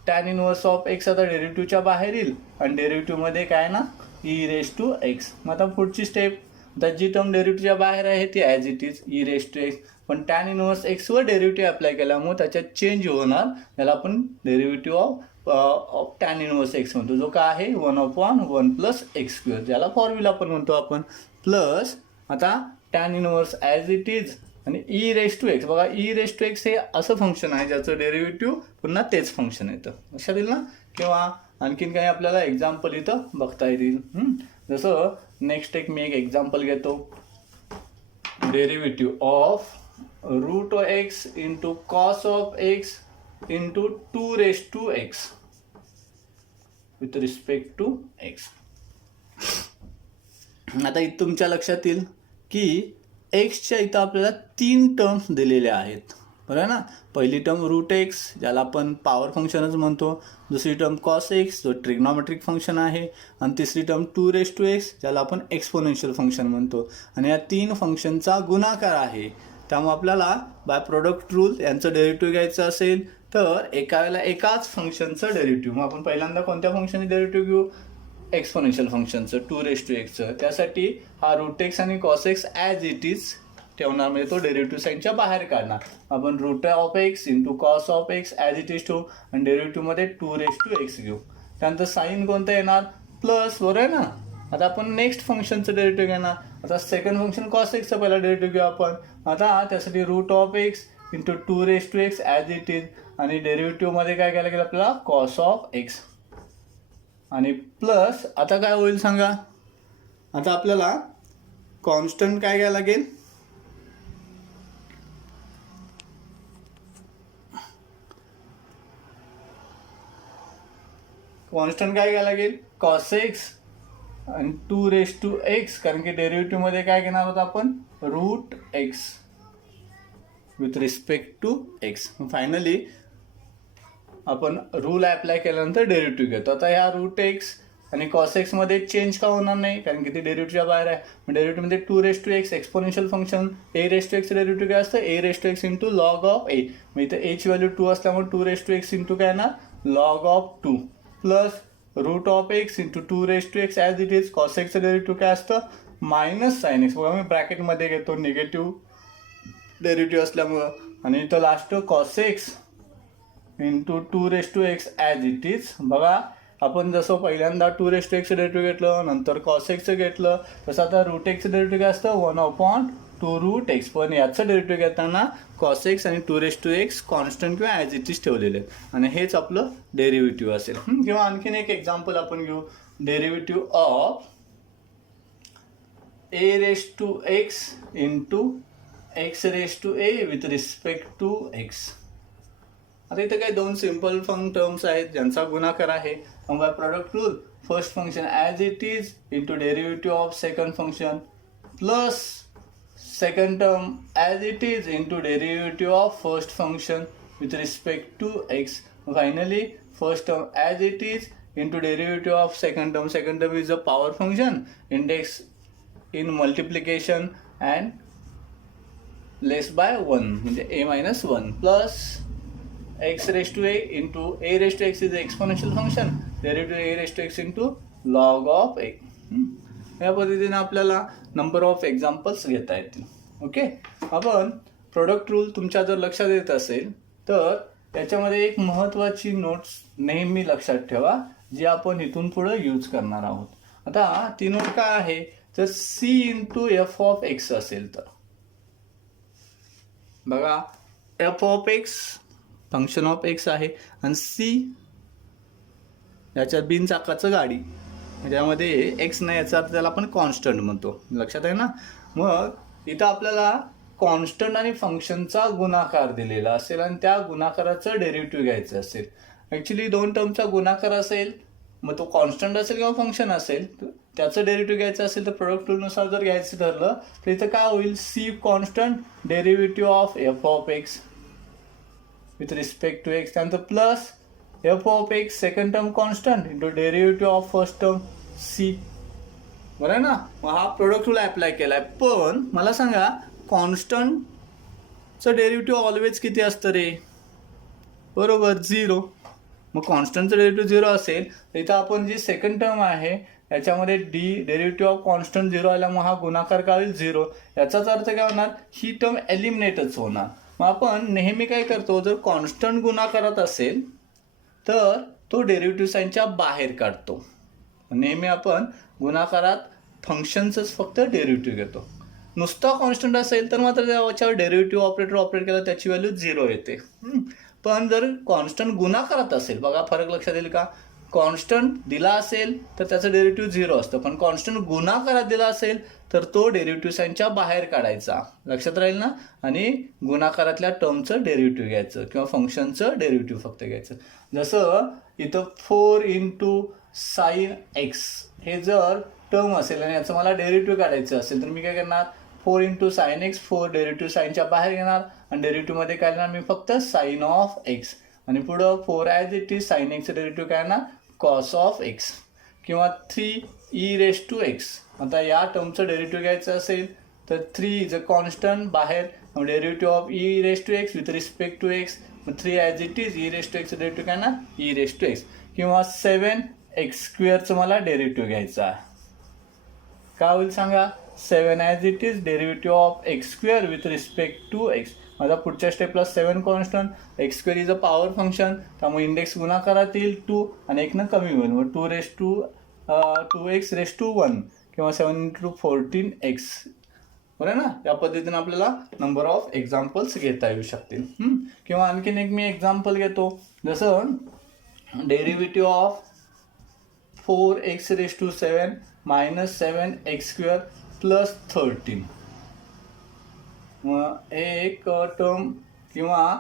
tan inverse of x आता डेरिव्हेटिव्हच्या बाहेर येईल आणि डेरिव्हेटिव्हमध्ये काय ना ई रेस टू एक्स. मग आता पुढची स्टेप आता जी टर्म डेरिव्हेटिव्हच्या बाहेर आहे ती as it is e raise to x पण टॅन इनवर्स एक्सवर डेरिव्हेटिव्ह अप्लाय केल्यामुळे त्याच्यात चेंज होणार त्याला आपण derivative of tan inverse x म्हणतो जो काय आहे 1/1 + x² ज्याला फॉर्म्युला पण म्हणतो आपण. प्लस आता tan inverse as it is आणि ई रेस टू एक्स. बघा ई रेस टू एक्स हे असं फंक्शन आहे ज्याचं डेरिव्हेटिव्ह पुन्हा तेच फंक्शन येतं लक्षात येईल ना. किंवा आणखीन काही आपल्याला एक्झाम्पल इथं बघता येतील. जसं नेक्स्ट मी एक एक्झाम्पल घेतो derivative of root x into cos of x into 2 with respect to x. आता इथं तुमच्या लक्षात येईल की एक्सच्या इथं आपल्याला 3 टर्म्स दिलेल्या आहेत, बरं आहे ना. पहिली टर्म रूट एक्स ज्याला आपण पॉवर फंक्शनच म्हणतो, दुसरी टर्म कॉस एक्स जो ट्रिग्नॉमेट्रिक फंक्शन आहे, आणि तिसरी टर्म 2 ज्याला आपण एक्सपोनेन्शियल फंक्शन म्हणतो. आणि या 3 फंक्शनचा गुणाकार आहे. त्यामुळे आपल्याला बाय प्रोडक्ट रूल यांचं डेरिव्हेटिव्ह घ्यायचं असेल तर एका वेळेला एकाच फंक्शनचं डेरिव्हेटिव्ह. मग आपण पहिल्यांदा कोणत्या फंक्शनचं डेरिव्हेटिव्ह घेऊ? एक्सपोनेन्शियल फंक्शनचं 2 त्यासाठी हा रूट एक्स आणि cos x as it is ठेवणार, म्हणजे तो डेरिव्हेटिव्ह साईनच्या बाहेर काढणार. आपण root of x into cos of x as it is ठेवू आणि डेरिव्हेटिव्हमध्ये 2 घेऊ. त्यानंतर साईन कोणतं येणार? प्लस, बरोबर आहे ना. आता आपण नेक्स्ट फंक्शनचं डेरिव्हेटिव्ह घेणार. आता सेकंड फंक्शन कॉस एक्सचा पहिला डेरिव्हेटिव्ह घेऊ आपण. आता त्यासाठी root of x into 2 as it is आणि डेरिव्हेटिव्हमध्ये काय घ्यायला लागेल आपल्याला? कॉस ऑफ एक्स आणि प्लस. आता काय होईल सांगा? आता आपल्याला कॉन्स्टंट काय घ्यायला लागेल? कॉन्स्टंट काय घ्यायला लागेल? कॉस एक्स आणि 2 कारण की डेरिव्हेटिव्हमध्ये काय घेणार आहोत आपण? Root x with respect to x. Finally आपण रूल अप्लाय केल्यानंतर डेरिव्हेटिव्ह घेतो. आता ह्या रूट एक्स आणि कॉस एक्समध्ये चेंज का होणार नाही? कारण की ते डेरिव्हेटिव्हच्या बाहेर आहे. मग डेरिव्हेटिव्हमध्ये 2 एक्सपोनेन्शियल फंक्शन डेरिव्हेटिव्ह काय असतं? इंटू लॉग ऑफ ए. मग इथं एची व्हॅल्यू 2 असल्यामुळे 2 इंटू काय येणार? Log of 2 plus root of x into 2 as it is. Cos एक्सचं डेरिव्हेटिव्ह काय असतं? Minus sine x. बघा मी ब्रॅकेटमध्ये घेतो निगेटिव्ह डेरिव्हेटिव्ह असल्यामुळं. आणि इथं last cos x into 2 as it is. बघा आपण जसं पहिल्यांदा 2 डेरिव्हेटिव्ह घेतलं, नंतर कॉस एक्सचं घेतलं, तसं आता रूट एक्सचं डेरिव्हेटिव्ह काय असतं? 1/2 रूट एक्स. पण याचं डेरिव्हेटिव्ह घेताना कॉस एक्स आणि 2 कॉन्स्टंट किंवा ॲज इट इज ठेवलेले आहेत आणि हेच आपलं डेरिव्हेटिव्ह असेल. किंवा आणखीन एक एक्झाम्पल आपण घेऊ. Derivative of a⁻x into x⁻a with respect to x. आता इथं काही 2 सिम्पल टर्म्स आहेत ज्यांचा गुणाकार आहे. By product rule first function as it is into derivative of second function plus second term as it is into derivative of first function with respect to x. Finally first term as it is into derivative of second term is a power function index in multiplication and less by 1 म्हणजे a-1 plus x⁻a into a⁻x is exponential function derivative a⁻x into log of a. या पद्धतीने आपल्याला नंबर ऑफ एक्झाम्पल्स घेता येतील. ओके. आपण प्रोडक्ट रूल तुमच्या जर लक्षात येत असेल तर त्याच्यामध्ये एक महत्त्वाची नोट्स नेहमी लक्षात ठेवा जी आपण इथून पुढे यूज करणार आहोत. आता ती नोट काय आहे? जर c into F of x असेल तर बघा F of x function of x आहे आणि सी याच्यात बिनचाकाचं गाडी ज्यामध्ये एक्स नाही याचा अर्थ त्याला आपण कॉन्स्टंट म्हणतो. लक्षात आहे ना. मग इथं आपल्याला कॉन्स्टंट आणि फंक्शनचा गुणाकार दिलेला असेल आणि त्या गुणाकाराचं डेरिव्हेटिव्ह घ्यायचं असेल. ॲक्च्युली 2 टर्मचा गुणाकार असेल मग तो कॉन्स्टंट असेल किंवा फंक्शन असेल त्याचं डेरिव्हेटिव्ह घ्यायचं असेल तर प्रोडक्ट रूलनुसार जर घ्यायचं ठरलं तर इथं काय होईल? C constant derivative of f of x with respect to x त्यानंतर plus f of x second term constant into derivative of first term c. बरं आहे ना. मग हा प्रोडक्ट रूल अप्लाय केला आहे. पण मला सांगा कॉन्स्टंटचं डेरिव्हेटिव्ह ऑलवेज किती असतं रे? बरोबर 0. मग कॉन्स्टंटचं डेरिव्हेटिव्ह 0 असेल तर इथं आपण जी सेकंड टर्म आहे याच्यामध्ये डेरिव्हेटिव्ह ऑफ कॉन्स्टंट 0 आल्यामुळे हा गुणाकार काय होईल? 0. याचाच अर्थ काय होणार? ही टर्म एलिमिनेटच होणार. मग आपण नेहमी काय करतो जर कॉन्स्टंट गुणाकारात असेल तर तो डेरिव्हेटिव्ह साईनच्या बाहेर काढतो. नेहमी आपण गुणाकारात फंक्शनचंच फक्त डेरिव्हेटिव्ह घेतो. नुसता कॉन्स्टंट असेल तर मात्र त्याच्यावर डेरिव्हेटिव्ह ऑपरेट केला त्याची व्हॅल्यू 0 येते. पण जर कॉन्स्टंट गुणाकारात असेल बघा फरक लक्षात येईल का? कॉन्स्टंट दिला असेल तर त्याचं डेरिव्हेटिव्ह 0 असतं, पण कॉन्स्टंट गुणाकारात दिला असेल तर तो डेरिव्हेटिव्ह साईनच्या बाहेर काढायचा. लक्षात राहील ना. आणि गुणाकारातल्या टर्मचं डेरिव्हेटिव्ह घ्यायचं किंवा फंक्शनचं डेरिव्हेटिव्ह फक्त घ्यायचं. जसं इथं 4 इंटू साईन एक्स हे जर टर्म असेल आणि याचं मला डेरिव्हेटिव्ह काढायचं असेल तर मी काय करणार, 4 इंटू साईन एक्स, 4 डेरिव्हेटिव्ह साईनच्या बाहेर घेणार आणि डेरिव्हेटिव्हमध्ये काय करणार मी फक्त साईन ऑफ एक्स आणि पुढं 4 ॲज इट इज साईन एक्सचं डेरिव्हेटिव्ह काय ना कॉस ऑफ एक्स किंवा 3 ई रेस टू एक्स. आता या टर्मचं डेरिव्हेटिव्ह घ्यायचं असेल तर 3 इज अ कॉन्स्टंट बाहेर, derivative of e raise to x with respect to x, 3 as it is e raise to एक्सचं डेरिव्हेटिव्ह काय ना ई रेस टू एक्स किंवा 7 एक्स स्क्वेअरचं मला डेरिव्हेटिव्ह घ्यायचं आहे. काय होईल सांगा, 7 as it is derivative of x square with respect to x. माझा पुढच्या स्टेपला 7 constant, x square is a power function, त्यामुळे इंडेक्स गुणाकारात येईल 2 आणि 1 न कमी होईल, मग 2 raise to 2x raise to 1 किंवा 7 इंटू 14x. बरं ना. या पद्धतीने आपल्याला नंबर ऑफ एक्झाम्पल्स घेता येऊ शकतील. किंवा आणखीन एक मी एक्झाम्पल घेतो, जसं derivative of 4x raise to 7 minus 7x square plus 13. मग एक टर्म किंवा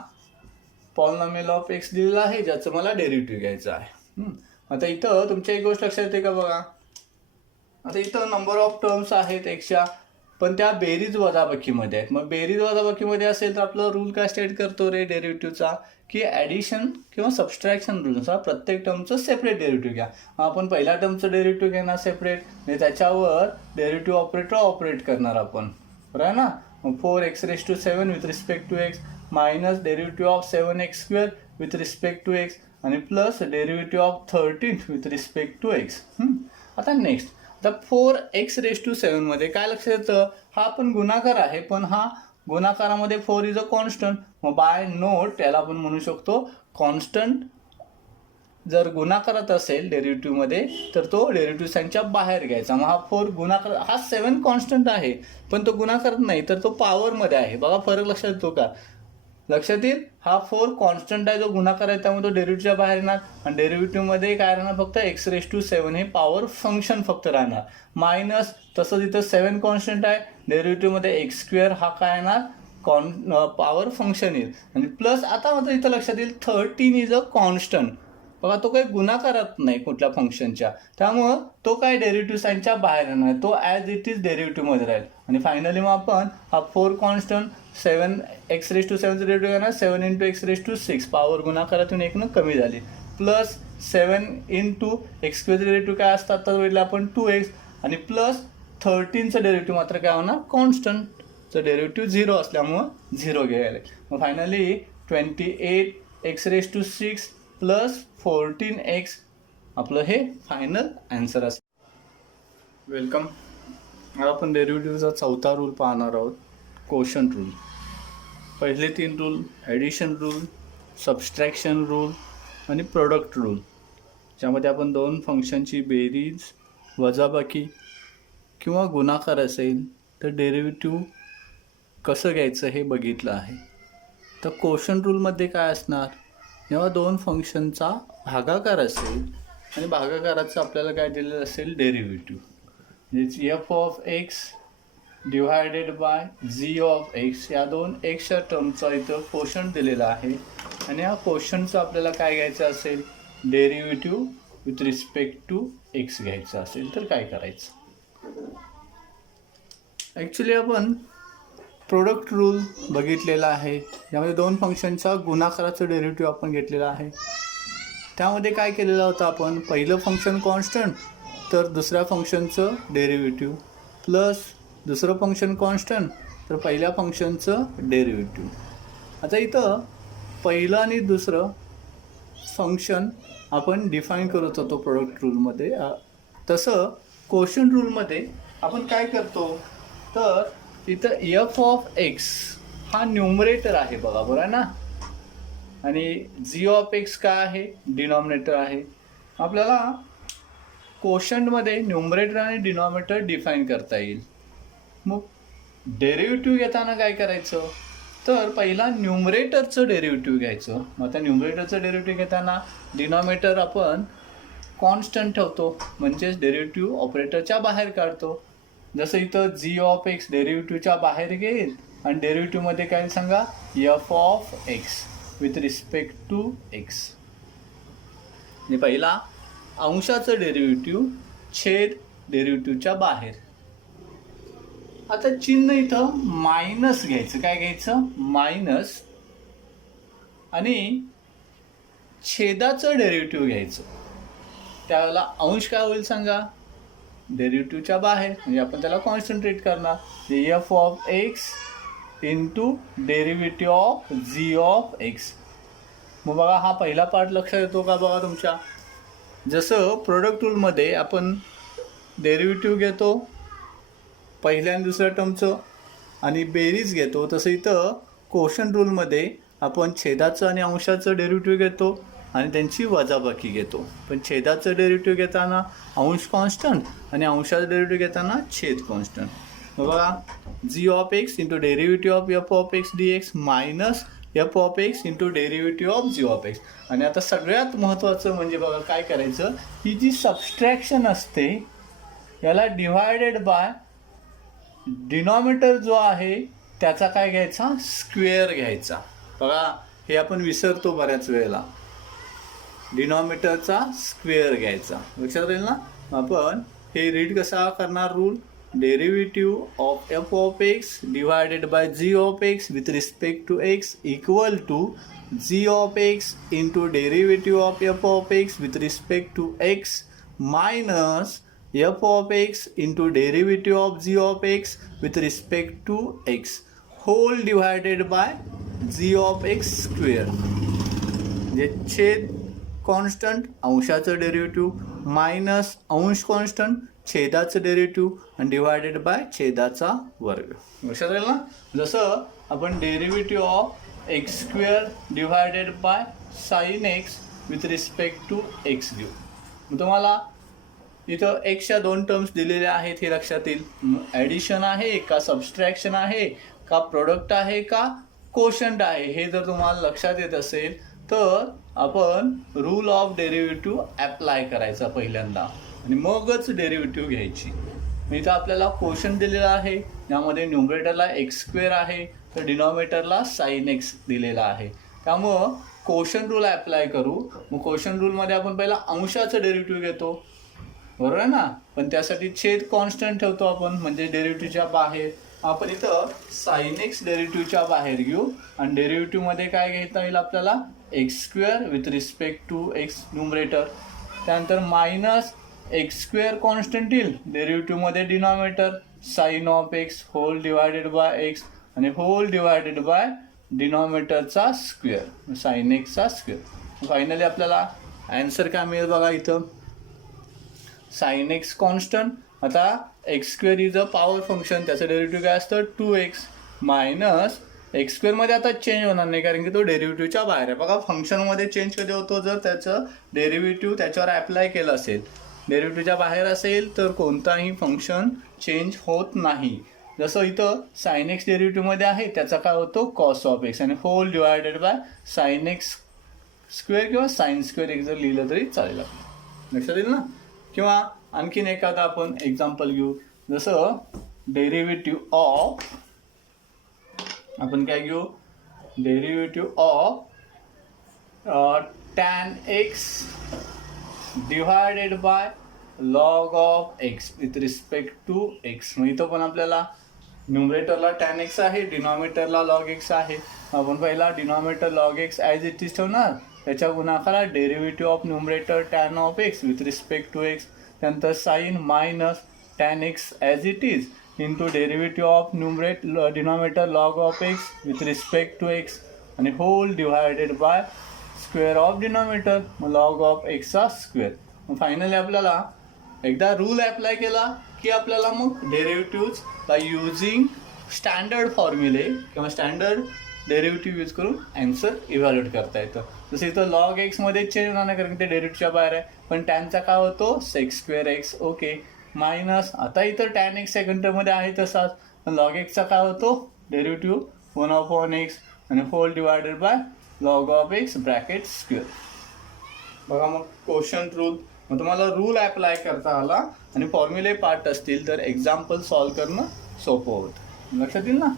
पॉलिनॉमियल ऑफ एक्स दिलेला आहे ज्याचं मला डेरिव्हेटिव्ह घ्यायचं आहे. आता इथं तुमच्या एक गोष्ट लक्षात येते का बघा, आता इथं नंबर ऑफ टर्म्स आहेत एक्सच्या, पण त्या बेरीज वजाबाकीमध्ये आहेत. मग बेरीज वजाबाकीमध्ये असेल तर आपलं रूल काय स्टेट करतो रे डेरिव्हेटिव्हचा, की ॲडिशन किंवा सबस्ट्रॅक्शन रूलनुसार प्रत्येक टर्मचं सेपरेट डेरिव्हेटिव्ह घ्या. आपण पहिल्या टर्मचं डेरिव्हेटिव्ह घेणार सेपरेट आणि त्याच्यावर डेरिव्हेटिव्ह ऑपरेटर ऑपरेट करणार आपण. बरं आहे ना. मग 4x raise to 7 with respect to x minus derivative of 7x square with respect to x आणि plus derivative of 13 with respect to x. आता नेक्स्ट, आता 4x रेस टू 7 मध्ये काय लक्षात येतं, हा पण गुणाकार आहे, पण हा गुणाकारामध्ये 4 इज अ कॉन्स्टंट. मग बाय नोट याला आपण म्हणू शकतो कॉन्स्टंट जर गुणाकारात असेल डेरिव्हेटिव्हमध्ये तर तो डेरिव्हेटिव्ह साईनच्या बाहेर घ्यायचा. मग हा 4 गुणाकार, हा 7 कॉन्स्टंट आहे पण तो गुणाकारात नाही तर तो पॉवरमध्ये आहे. बघा फरक लक्षात येतो का, लक्षात येईल. हा 4 कॉन्स्टंट आहे जो गुणाकार आहे त्यामुळे तो डेरिव्हेटिव्हच्या बाहेर येणार आणि डेरिव्हेटिव्हमध्ये काय राहणार फक्त एक्स रेस टू 7 हे पॉवर फंक्शन फक्त राहणार. मायनस तसंच इथं 7 कॉन्स्टंट आहे, डेरिव्हेटिव्हमध्ये एक्स स्क्वेअर हा काय येणार पॉवर फंक्शन येईल आणि प्लस आता मात्र इथं लक्षात येईल 13 इज अ कॉन्स्टंट. बघा तो काही गुणाकारात नाही कुठल्या फंक्शनच्या, त्यामुळं तो काय डेरिव्हेटिव्ह साईनच्या बाहेर येणार, तो ॲज इट इज डेरिव्हेटिव्हमध्ये राहील. आणि फायनली मग आपण हा 4 कॉन्स्टंट 7 एक्स रेस टू 7चं डेरिव्हेटिव्ह येणार 7 into x raise to 6, power गुणाकारातून 1 कमी झाली, प्लस 7 इंटू एक्स स्क्वेअरचं डेरिव्हेटिव्ह काय असतात तर बघितलं आपण 2x आणि प्लस 13चं डेरिव्हेटिव्ह मात्र काय होणार कॉन्स्टंटचं डेरिव्हेटिव्ह 0 असल्यामुळं 0 घ्यायला. मग finally 28 x raise to 6 plus 14x आपलं हे फायनल आन्सर असतं. वेलकम. आज आपण डेरिव्हेटिव्हचा चौथा रूल पाहणार आहोत, कोशंट रूल. पहिले 3 rule addition rule, subtraction rule आणि प्रोडक्ट रूल, ज्यामध्ये आपण 2 फंक्शनची बेरीज वजाबाकी किंवा गुणाकार असेल तर डेरिव्हेटिव्ह कसं घ्यायचं हे बघितलं आहे. तर कोशंट रूलमध्ये काय असणार, जेव्हा 2 फंक्शनचा भागाकार असेल आणि भागाकाराचं आपल्याला काय दिलेलं असेल डेरिव्हेटिव्ह, म्हणजे f of x divided by g of x, या 2 एक्सच्या टर्मचा इथं कोशंट दिलेला आहे आणि या कोशंटचं आपल्याला काय घ्यायचं असेल derivative with respect to x घ्यायचं असेल तर काय करायचं. ॲक्च्युली आपण प्रोडक्ट रूल बघितलेला आहे, यामध्ये 2 फंक्शनचा गुणाकाराचं डेरिव्हेटिव्ह आपण घेतलेला आहे. त्यामध्ये काय केलेलं होतं आपण, पहिलं फंक्शन कॉन्स्टंट तर दुसऱ्या फंक्शनचं डेरिव्हेटिव्ह, प्लस दुसरं फंक्शन कॉन्स्टंट तर पहिल्या फंक्शनचं डेरिव्हेटिव्ह. आता इथं पहिलं आणि दुसरं फंक्शन आपण डिफाईन करत होतो प्रोडक्ट रूलमध्ये. तसं कोशंट रूलमध्ये आपण काय करतो तर इथं एफ ऑफ एक्स हा न्यूमरेटर आहे बघा, बरं आहे ना, आणि जी ऑफ एक्स काय आहे डिनॉमिनेटर आहे. आपल्याला कोशंटमध्ये न्यूमरेटर आणि डिनॉमिनेटर डिफाईन करता येईल. मग डेरिव्हेटिव्ह घेताना काय करायचं तर पहिला न्यूमरेटरचं डेरिव्हेटिव्ह घ्यायचं. मग आता न्यूमरेटरचं डेरिव्हेटिव्ह घेताना डिनॉमिनेटर आपण कॉन्स्टंट ठेवतो, म्हणजेच डेरिव्हेटिव्ह ऑपरेटरच्या बाहेर काढतो. जसं इथं जी ऑफ एक्स डेरिव्हेटिव्हच्या बाहेर घेईल आणि डेरिव्हेटिव्हमध्ये काय सांगा, f of x with respect to x. आणि पहिला अंशाचं डेरिव्हेटिव्ह छेद डेरिव्हेटिव्हच्या बाहेर. आता चिन्ह इथं मायनस घ्यायचं. काय घ्यायचं? मायनस. आणि छेदाचं डेरिव्हेटिव्ह घ्यायचं. त्यावेळेला अंश काय होईल सांगा, डेरिव्हेटिव्हच्या बाहेर, म्हणजे आपण त्याला कॉन्सन्ट्रेट करणार. F of x into derivative of g of x. मग बघा हा पहिला पार्ट लक्षात येतो का बघा तुमच्या. जसं प्रोडक्ट रूलमध्ये आपण डेरिव्हेटिव्ह घेतो पहिल्या आणि दुसऱ्या टर्मचं आणि बेरीज घेतो, तसं इथं कोशंट रूलमध्ये आपण छेदाचं आणि अंशाचं डेरिव्हेटिव्ह घेतो आणि त्यांची वजाबाकी घेतो. पण छेदाचं डेरिव्हेटिव्ह घेताना अंश कॉन्स्टंट आणि अंशाचं डेरिव्हेटिव्ह घेताना छेद कॉन्स्टंट. बघा g of x into derivative of f of x d x minus f of x into derivative of g of x. आणि आता सगळ्यात महत्त्वाचं म्हणजे बघा काय करायचं, ही जी सबस्ट्रॅक्शन असते याला डिव्हायडेड बाय डिनॉमिनेटर जो आहे त्याचा काय घ्यायचा, स्क्वेअर घ्यायचा. बघा हे आपण विसरतो बऱ्याच वेळेला, डिनॉमिनेटरचा स्क्वेअर घ्यायचा. लक्षात राहील ना. आपण हे रीड कसा करणार rule, derivative of f of x divided by g of x with respect to x equal to g of x into derivative of f of x with respect to x minus f of x into derivative of g of x with respect to x whole divided by g of x square. म्हणजे छेद कॉन्स्टंट अंशाचं डेरिव्हेटिव्ह मायनस अंश कॉन्स्टंट छेदाचं डेरिव्हेटिव्ह आणि डिवायडेड बाय छेदाचा वर्ग. लक्षात राहील ना. जसं आपण derivative of x square divided by sine x with respect to x घेऊ. मग तुम्हाला इथं एक्सच्या दोन टर्म्स दिलेल्या आहेत हे लक्षात येईल. ॲडिशन आहे का सबस्ट्रॅक्शन आहे का प्रोडक्ट आहे का कोशंट आहे, हे जर तुम्हाला लक्षात येत असेल तर आपण रूल ऑफ डेरिव्हेटिव्ह ॲप्लाय करायचा पहिल्यांदा आणि मगच डेरिव्हेटिव्ह घ्यायची. इथं आपल्याला कोशंट दिलेला आहे, यामध्ये न्यूमरेटरला एक्स स्क्वेअर आहे तर डिनॉमिनेटरला साइन एक्स दिलेला आहे. त्यामुळं कोशंट रूल ॲप्लाय करू. मग कोशंट रूलमध्ये आपण पहिला अंशाचं डेरिव्हेटिव्ह घेतो, बरोबर आहे ना. पण त्यासाठी छेद कॉन्स्टंट ठेवतो आपण, म्हणजे डेरिव्हेटिव्हच्या बाहेर. आपण इथं साइन एक्स डेरिव्हेटिव्हच्या बाहेर घेऊ आणि डेरिव्हेटिव्हमध्ये काय घेता येईल आपल्याला, x square with respect to x numerator. त्यानंतर मायनस एक्स स्क्वेअर कॉन्स्टंट येईल, डेरिव्हेटिव्हमध्ये denominator sine of x whole divided by x आणि होल डिवायडेड बाय डिनॉमिनेटरचा स्क्वेअर साइन एक्सचा स्क्वेअर. फायनली आपल्याला ॲन्सर काय मिळेल बघा इथं, साइन एक्स कॉन्स्टंट. आता x square is a power function, त्याचं डेरिव्हेटिव्ह काय असतं 2x मायनस एक्स स्क्वेअरमध्ये आता चेंज होणार नाही कारण की तो डेरिव्हेटिव्हच्या बाहेर आहे. बघा फंक्शनमध्ये चेंज कधी होतो, जर त्याचं डेरिव्हेटिव्ह त्याच्यावर ॲप्लाय केलं असेल. डेरिव्हेटिव्हच्या बाहेर असेल तर कोणताही फंक्शन चेंज होत नाही. जसं इथं साइन एक्स डेरिव्हेटिव्हमध्ये आहे त्याचा काय होतो कॉस ऑफ एक्स आणि whole divided by sine x square किंवा साइन स्क्वेअर एक जर लिहिलं तरी चालेल. लक्षात येईल ना. किंवा आणखीन एखादा आपण एक्झाम्पल घेऊ, जसं डेरिव्हेटिव्ह ऑफ, आपण काय घेऊ, derivative of tan x divided by log of x with respect to x. मग इथं पण आपल्याला न्यूमरेटरला टॅन एक्स आहे, डिनॉमिनेटरला लॉग एक्स आहे. आपण पहिला denominator log x as it is ठेवणार, त्याच्या गुणाकारात derivative of numerator tan of x with respect to x, त्यानंतर sine minus tan x as it is into derivative of denominator log of x with respect to x आणि whole divided by square of denominator मग लॉग ऑफ एक्सचा स्क्वेअर. मग फायनली आपल्याला एकदा रूल ॲप्लाय केला की आपल्याला मग डेरिव्हेटिव्ज बाय युझिंग स्टँडर्ड फॉर्म्युले किंवा स्टँडर्ड डेरिव्हेटिव्ह यूज करून ॲन्सर इव्हॅल्युएट करता येतं. जसं इथं लॉग एक्समध्ये चेंज होणार नाही कारण ते डेरिव्हेटिव्हच्या बाहेर आहे, पण टॅनचा काय होतो sec square x okay minus, आता इथं टॅन एक्स सेकंड टर्ममध्ये आहे तसाच, पण लॉग एक्सचा काय होतो डेरिव्हेटिव्ह 1/x आणि whole divided by log of x bracket square. बघा मग कोशंट रूल मग तुम्हाला रूल अप्लाय करता आला आणि फॉर्म्युले पार्ट असतील तर एक्झाम्पल सॉल्व्ह करणं सोपं होतं. लक्षात येईल ना.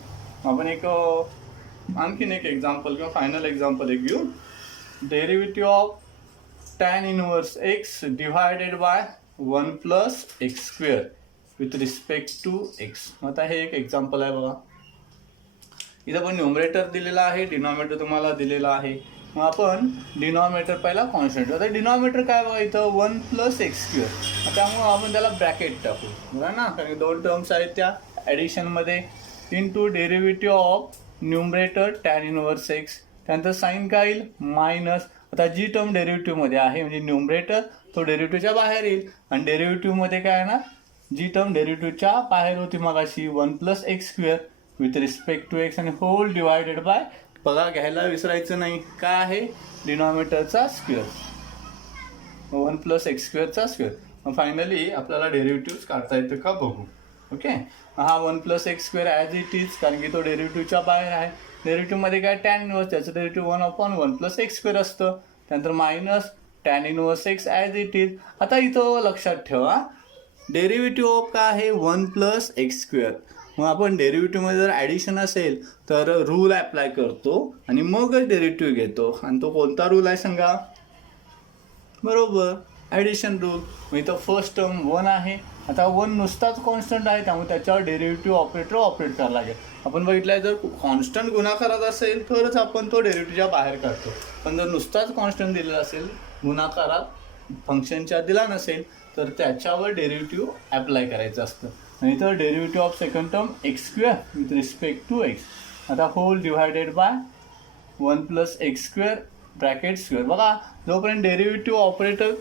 आपण एक आणखीन एक एक्झाम्पल किंवा फायनल एक्झाम्पल एक घेऊ. Derivative of tan inverse x divided by 1 plus x square with respect to x. आता हे एक एक्झाम्पल आहे बघा. इथं पण न्यूमरेटर दिलेला आहे, डिनॉमिनेटर तुम्हाला दिलेला आहे. मग आपण डिनॉमिनेटर पहिला कॉन्स्टंट. आता डिनॉमिनेटर काय बघा इथं 1 प्लस एक्स स्क्वेअर. त्यामुळं आपण त्याला ब्रॅकेट टाकू बघा ना, कारण दोन टर्म्स आहेत त्या ॲडिशनमध्ये. Into derivative of numerator tan inverse x, त्यानंतर साईन काय येईल मायनस. आता जी टर्म डेरिव्हेटिव्हमध्ये आहे म्हणजे न्यूमरेटर तो डेरिव्हेटिव्हच्या बाहेर येईल आणि डेरिव्हेटिव्हमध्ये काय येणार, जी टर्म डेरिव्हेटिव्हच्या बाहेर होती मगाशी 1 plus x square with respect to x आणि होल डिवायडेड बाय, बघा घ्यायला विसरायचं नाही, काय आहे डिनॉमिनेटरचा स्क्वेअर 1 प्लस एक्स स्क्वेअरचा स्क्वेअर. मग फायनली आपल्याला डेरिव्हेटिव्ह काढता येतं का बघू. ओके, हा 1 plus x square as it is, कारण की तो डेरिव्हेटिव्हच्या बाहेर आहे. डेरिव्हेटिव्हमध्ये काय टॅन इनवर्स, त्याचं डेरिव्हेटिव्ह 1/1 प्लस एक्स स्क्वेअर असतं. त्यानंतर minus tan inverse x as it is. आता इथं लक्षात ठेवा डेरिव्हेटिव्ह ऑफ काय आहे 1 प्लस एक्स स्क्वेअर. मग आपण डेरिव्हेटिव्हमध्ये जर ॲडिशन असेल तर रूल अप्लाय करतो आणि मगच डेरिव्हेटिव्ह घेतो. आणि तो कोणता रूल आहे सांगा, बरोबर ॲडिशन रूल. मग इथं फर्स्ट टर्म 1 आहे. आता 1 नुसताच कॉन्स्टंट आहे त्यामुळे त्याच्यावर डेरिव्हेटिव्ह ऑपरेटर ऑपरेट करायला लागेल. आपण बघितलं आहे जर कॉन्स्टंट गुणाकारात असेल तरच आपण तो डेरिव्हेटिव्हच्या बाहेर काढतो. पण जर नुसताच कॉन्स्टंट दिलेला असेल गुणाकारात फंक्शनच्या दिला नसेल तर त्याच्यावर डेरिव्हेटिव्ह अप्लाय करायचं असतं. आणि इथं derivative of second term x square with respect to x. आता whole divided by 1 plus x square bracket square. बघा जोपर्यंत डेरिव्हेटिव्ह ऑपरेटर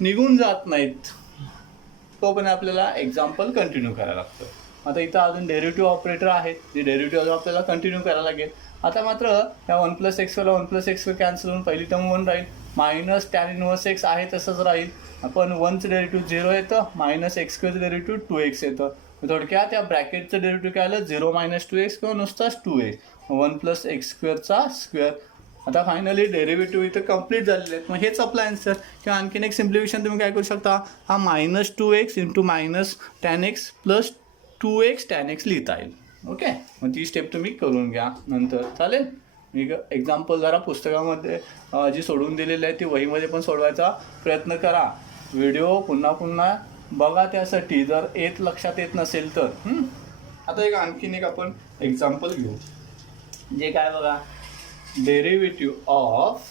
निघून जात नाहीत तोपर्यंत आपल्याला एक्झाम्पल कंटिन्यू करायला लागतं. आता इथं अजून डेरिव्हेटिव्ह ऑपरेटर आहेत जे डेरिव्हेटिव्ह आपल्याला कंटिन्यू करायला लागेल. आता मात्र त्या 1 प्लस एक्सला 1 प्लस एक्स कॅन्सल होऊन पहिली टर्म 1 राहील, मायनस टॅन इनवर्स एक्स आहे तसंच राहील. आपण 1चं डेरिव्हेटिव्ह 0 येतं, मायनस एक्स स्क्वेअरचं डेरिव्हेटिव्ह 2x येतं. थोडक्यात त्या ब्रॅकेटचं डेरिव्हेटिव्ह काय आलं 0 मायनस 2x किंवा नुसताच 2x 1 प्लस एक्स स्क्वेअरचा स्क्वेअर. आता फायनली डेरिव्हेटिव्ह इथं कंप्लीट झालेले आहेत. मग हेच आपलं आन्सर. किंवा आणखीन एक सिम्प्लिफिकेशन तुम्ही काय करू शकता, हा minus 2x into minus tan x plus 2x tan x लिहिता येईल. ओके, मग ती स्टेप तुम्ही करून घ्या नंतर, चालेल. मी एक्झाम्पल जरा पुस्तकामध्ये जी सोडून दिलेली आहे ती वहीमध्ये पण सोडवायचा प्रयत्न करा. व्हिडिओ पुन्हा पुन्हा बघा त्यासाठी, जर लक्षात येत नसेल तर. आता एक आणखीन एक आपण एक्झाम्पल घेऊ जे काय बघा, derivative of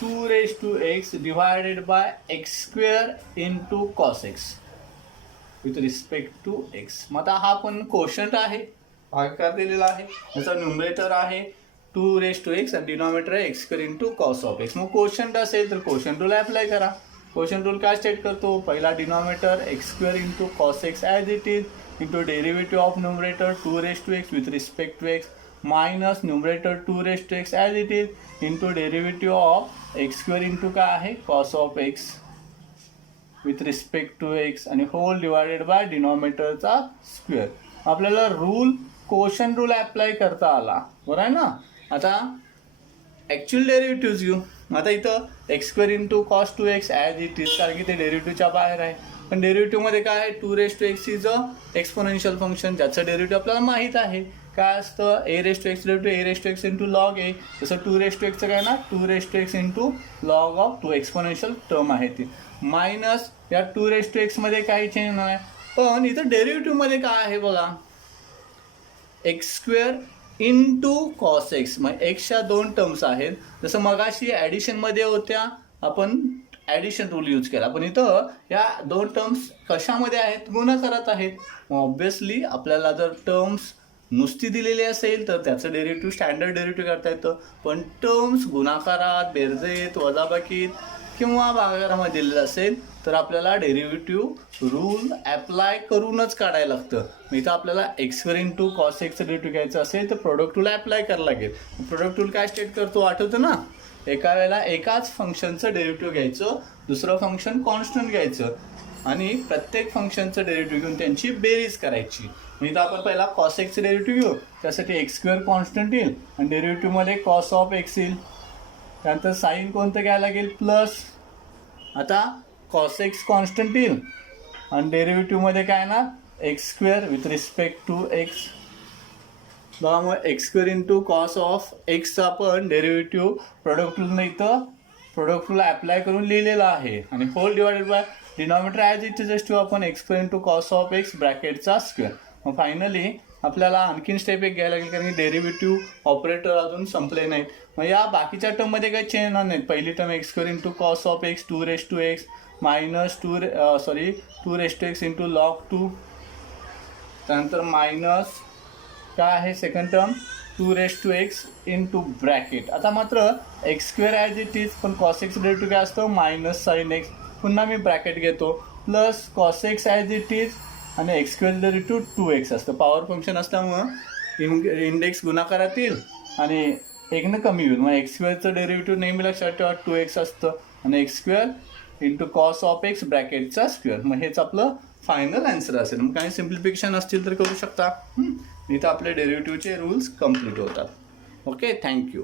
2 raise to x divided by x square into cos x with respect to x. मग आता हा पण कोशंट आहे, भागाकार दिलेला आहे, याचा न्यूमरेटर आहे 2 रेज टू एक्स आणि डिनॉमिनेटर आहे x square into cos of x. मग कोशंट असेल तर कोशंट रूल अप्लाय करा. कोशंट रूल काय स्टेट करतो, पहिला denominator x square into cos x as it is into derivative of numerator 2 raise to x with respect to x minus numerator 2 raise to x as it is into derivative of x square into काय आहे cos of x with respect to x आणि होल डिवायडेड बाय डिनॉमिनेटरचा स्क्वेअर. आपल्याला रूल कोशंट रूल अप्लाय करता आला, बरं आहे ना. आता ॲक्च्युअल डेरिव्हेटिव्ह घेऊ. आता इथं x square into cos 2x as it is, कारण की ते डेरिव्हेटिव्हच्या बाहेर आहे. पण डेरिव्हेटिव्हमध्ये काय आहे 2 raise to x is a exponential function ज्याचं डेरिव्हेटिव्ह आपल्याला माहीत आहे. काय असतं a raise to x derivative a raise to x into log a. जसं 2 रेज टू एक्सचं काय ना 2 raise to x into log of 2 exponential term आहे ती. मायनस या 2 रेज टू एक्समध्ये काही चेंज नाही. पण इथं डेरिव्हेटिव्हमध्ये काय आहे बघा, x square into cos x. मग एक्सच्या 2 टर्म्स आहेत. जसं मगाशी ॲडिशनमध्ये होत्या आपण ॲडिशन रूल यूज केला, पण इथं या 2 टर्म्स कशामध्ये आहेत, गुणाकारात आहेत. ऑब्वियसली आपल्याला जर टर्म्स नुसती दिलेली असेल तर त्याचं डेरिव्हेटिव्ह स्टँडर्ड डेरिव्हेटिव्ह करता येतं. पण टर्म्स गुणाकारात बेरजेत वजाबाकीत किंवा भागाकारामध्ये दिलेलं असेल तर आपल्याला डेरिव्हेटिव्ह रूल अप्लाय करूनच काढायला लागतं. इथं आपल्याला एक्स स्क्वेअर इंटू कॉस एक्सचं डेरिव्हेटिव्ह घ्यायचं असेल तर प्रोडक्ट रूल अप्लाय करायला लागेल. प्रोडक्ट रूल काय स्टेट करतो आठवतं ना, एका वेळेला एकाच फंक्शनचं डेरिव्हेटिव्ह घ्यायचं, दुसरं फंक्शन कॉन्स्टंट घ्यायचं आणि प्रत्येक फंक्शनचं डेरिव्हेटिव्ह घेऊन त्यांची बेरीज करायची. इथं आपण पहिला कॉस एक्सचं डेरिव्हेटिव्ह घेऊ, त्यासाठी एक्स स्क्वेअर कॉन्स्टंट येईल आणि डेरिव्हेटिव्हमध्ये कॉस ऑफ एक्स येईल. त्यानंतर साईन कोणतं घ्यायला लागेल प्लस. आता कॉस एक्स कॉन्स्टंट येईल आणि डेरिव्हेटिव्हमध्ये काय ना x square with respect to x. बघा मग x square into cos of एक्सचा आपण डेरिव्हेटिव्ह प्रोडक्ट रूलनं इथं प्रोडक्ट रूल अप्लाय करून लिहिलेला आहे आणि whole divided by denominator as it is to आपण x square into cos of x ब्रॅकेटचा स्क्वेअर. मग फायनली आपल्याला आणखीन स्टेप एक घ्यायला लागेल कारण की डेरिव्हेटिव्ह ऑपरेटर अजून संपले नाहीत. मग या बाकीच्या टर्ममध्ये काही चेंज होणार नाहीत. पहिली term x square into cos of x 2 minus 2 raise to x into log 2. त्यानंतर मायनस काय आहे second term 2 raise to x into bracket. आता मात्र x square as it is पण कॉस एक्स डेरिव्हेटिव्ह काय असतं मायनस साईन एक्स. पुन्हा मी ब्रॅकेट घेतो plus cos x as it is आणि एक्स स्क्वेअर डेरिव्हेटिव्ह 2x असतं. पॉवर फंक्शन असल्यामुळं इंडेक्स गुणाकारात येईल आणि एकनं कमी होईल. मग एक्स स्क्वेअरचं डेरिव्हेटिव्ह नेहमी लक्षात ठेवा 2x असतं आणि x square into cos of x ब्रॅकेटचा स्क्वेअर. मग हेच आपलं फायनल आन्सर असेल. मग काही सिम्प्लिफिकेशन असतील तर करू शकता. इथं आपले डेरिव्हेटिव्हचे रूल्स कम्प्लीट होतात. Okay, thank you.